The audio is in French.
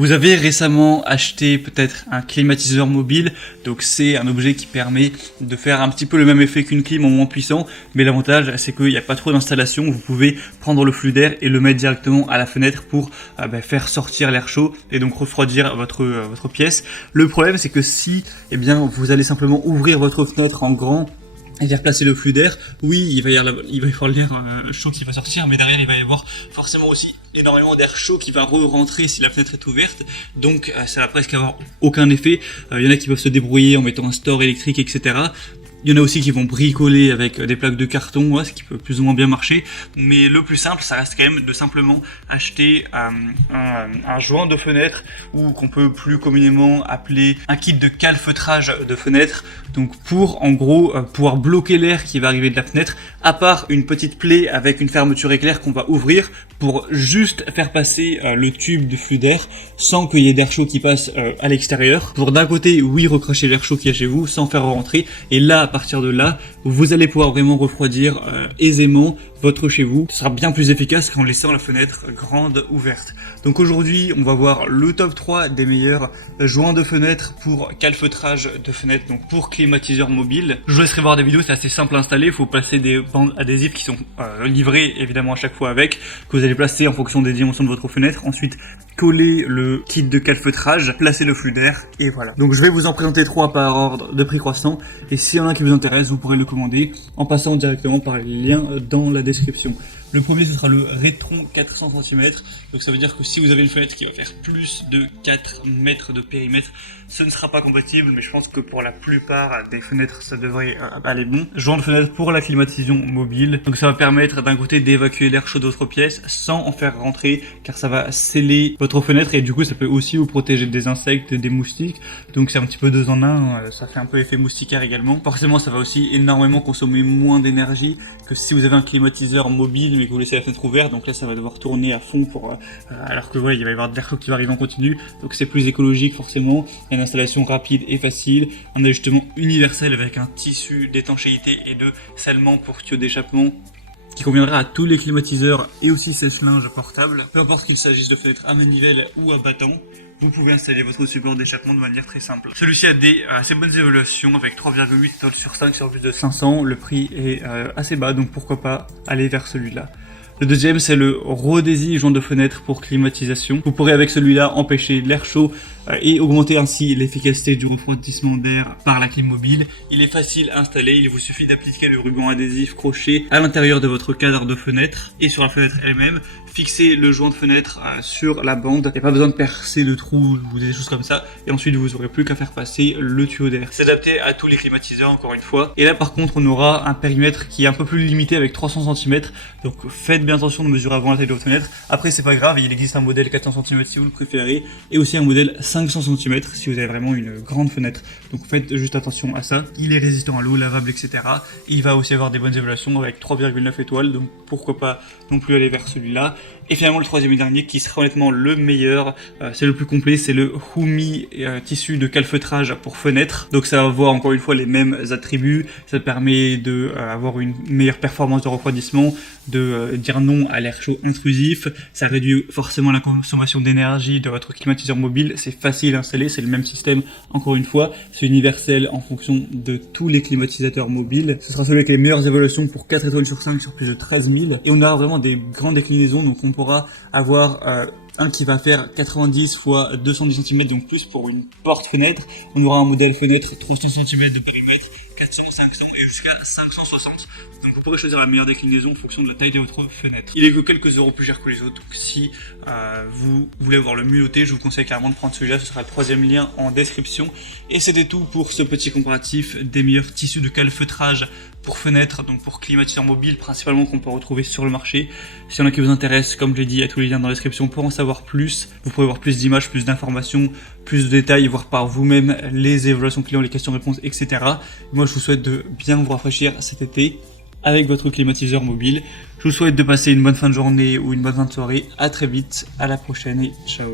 Vous avez récemment acheté peut-être un climatiseur mobile, donc c'est un objet qui permet de faire un petit peu le même effet qu'une clim en moins puissant, mais l'avantage c'est qu'il n'y a pas trop d'installation, vous pouvez prendre le flux d'air et le mettre directement à la fenêtre pour faire sortir l'air chaud et donc refroidir votre pièce. Le problème c'est que si vous allez simplement ouvrir votre fenêtre en grand et faire placer le flux d'air, oui, il va y avoir l'air chaud qui va sortir, mais derrière il va y avoir forcément aussi énormément d'air chaud qui va re-rentrer si la fenêtre est ouverte, donc ça va presque avoir aucun effet. Il y en a qui peuvent se débrouiller en mettant un store électrique, etc. Il y en a aussi qui vont bricoler avec des plaques de carton, ce qui peut plus ou moins bien marcher. Mais le plus simple, ça reste quand même de simplement acheter un joint de fenêtre, ou qu'on peut plus communément appeler un kit de calfeutrage de fenêtre. Donc pour en gros pouvoir bloquer l'air qui va arriver de la fenêtre, à part une petite plaie avec une fermeture éclair qu'on va ouvrir pour juste faire passer le tube de flux d'air sans qu'il y ait d'air chaud qui passe à l'extérieur. Pour d'un côté, oui, recracher l'air chaud qu'il y a chez vous sans faire rentrer. Et là, à partir de là, vous allez pouvoir vraiment refroidir aisément votre chez vous. Ce sera bien plus efficace qu'en laissant la fenêtre grande ouverte. Donc aujourd'hui, on va voir le top 3 des meilleurs joints de fenêtre pour calfeutrage de fenêtre, donc pour climatiseur mobile. Je vous laisserai voir des vidéos, c'est assez simple à installer. Il faut passer des bandes adhésives qui sont livrées évidemment à chaque fois avec, que vous allez placer en fonction des dimensions de votre fenêtre. Ensuite, coller le kit de calfeutrage, placer le flux d'air et voilà. Donc je vais vous en présenter 3 par ordre de prix croissant, et s'il y en a un qui vous intéresse, vous pourrez le commander en passant directement par les liens dans la description. Le premier, ce sera le Retron 400 cm. Donc ça veut dire que si vous avez une fenêtre qui va faire plus de 4 mètres de périmètre, ce ne sera pas compatible, mais je pense que pour la plupart des fenêtres, ça devrait aller bon. Joint de fenêtre pour la climatisation mobile. Donc ça va permettre d'un côté d'évacuer l'air chaud de votre pièce sans en faire rentrer, car ça va sceller votre fenêtre, et du coup ça peut aussi vous protéger des insectes, des moustiques. Donc c'est un petit peu 2 en 1, ça fait un peu effet moustiquaire également. Forcément ça va aussi énormément consommer moins d'énergie que si vous avez un climatiseur mobile mais que vous laissez la fenêtre ouverte. Donc là ça va devoir tourner à fond pour alors que voilà, il va y avoir de l'air chaud qui va arriver en continu, donc c'est plus écologique forcément. Il y a une installation rapide et facile, un ajustement universel avec un tissu d'étanchéité et de scellement pour tuyaux d'échappement qui conviendra à tous les climatiseurs et aussi sèche-linge portable. Peu importe qu'il s'agisse de fenêtres à manivelle ou à battant, vous pouvez installer votre support d'échappement de manière très simple. Celui-ci a des assez bonnes évaluations avec 3,8 étoiles sur 5 sur plus de 500. Le prix est assez bas, donc pourquoi pas aller vers celui-là. Le deuxième, c'est le Rodesi joint de fenêtre pour climatisation. Vous pourrez avec celui-là empêcher l'air chaud et augmenter ainsi l'efficacité du refroidissement d'air par la clim mobile. Il est facile à installer, il vous suffit d'appliquer le ruban adhésif crochet à l'intérieur de votre cadre de fenêtre et sur la fenêtre elle-même. Fixer le joint de fenêtre sur la bande, il n'y a pas besoin de percer le trou ou des choses comme ça, et ensuite vous n'aurez plus qu'à faire passer le tuyau d'air. C'est adapté à tous les climatiseurs encore une fois, et là par contre on aura un périmètre qui est un peu plus limité avec 300 cm, donc faites bien attention de mesurer avant la taille de votre fenêtre. Après c'est pas grave, il existe un modèle 400 cm si vous le préférez, et aussi un modèle 500 cm si vous avez vraiment une grande fenêtre, donc faites juste attention à ça. Il est résistant à l'eau, lavable, etc. Et il va aussi avoir des bonnes évaluations avec 3,9 étoiles, donc pourquoi pas non plus aller vers celui-là. Et finalement le troisième et dernier qui sera honnêtement le meilleur, c'est le plus complet, c'est le Humi tissu de calfeutrage pour fenêtre. Donc ça va avoir encore une fois les mêmes attributs, ça permet de avoir une meilleure performance de refroidissement, de dire non à l'air chaud intrusif, ça réduit forcément la consommation d'énergie de votre climatiseur mobile, c'est facile à installer, c'est le même système encore une fois, c'est universel en fonction de tous les climatisateurs mobiles. Ce sera celui avec les meilleures évaluations pour 4 étoiles sur 5 sur plus de 13 000, et on a vraiment des grandes déclinaisons, donc on pourra avoir un qui va faire 90 x 210 cm, donc plus pour une porte-fenêtre. On aura un modèle fenêtre 300 cm de périmètre, 400, 500 et jusqu'à 560. Donc vous pourrez choisir la meilleure déclinaison en fonction de la taille de votre fenêtre. Il est que quelques euros plus cher que les autres, donc si vous voulez avoir le mieux noté, je vous conseille clairement de prendre celui-là, ce sera le troisième lien en description. Et c'était tout pour ce petit comparatif des meilleurs tissus de calfeutrage pour fenêtres, donc pour climatiseurs mobiles principalement, qu'on peut retrouver sur le marché. S'il y en a qui vous intéressent, comme je l'ai dit, il y a tous les liens dans la description pour en savoir plus. Vous pourrez voir plus d'images, plus d'informations, plus de détails, voir par vous-même les évaluations clients, les questions-réponses, etc. Moi je vous souhaite de bien vous rafraîchir cet été avec votre climatiseur mobile. Je vous souhaite de passer une bonne fin de journée ou une bonne fin de soirée. À très vite, à la prochaine et ciao.